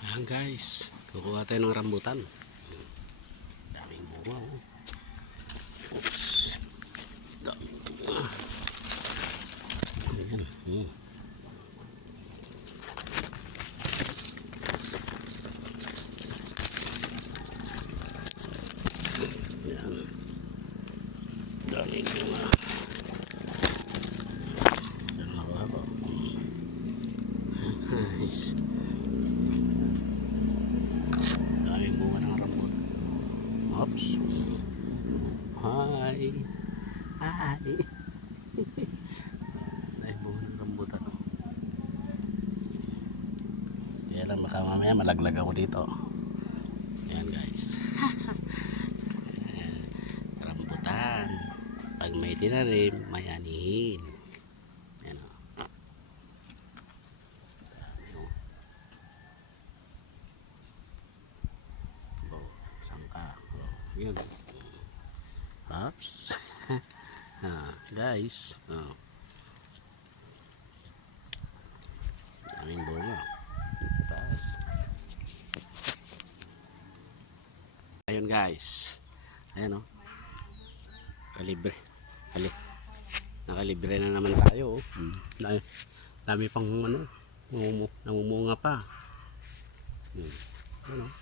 Ayan guys, kukuha tayo ng rambutan. Daming bunga oh. Oops. Daming bunga. Hmm. Oops. Hi. Hi. Daming bunga ng rambutan. oh. Kaya lang baka mamaya malaglag ako dito. Ayan guys. Rambutan. Pag may tinanim, may anihin. Ayan o. Dami o. Oh, sangka. Oh, yun. Oops. ah, guys. Oh. Daming bunga. Taas. Ayun guys. Ayan o. Kalibre. Kali. Nakalibre na naman tayo. Oh. Hmm. Dami, pang ano. Namumu, namumunga pa. Ano?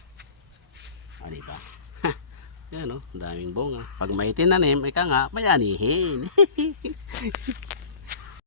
Ah, di ba? Yan o, daming bunga. Pag may tinanim, ika nga, may anihin.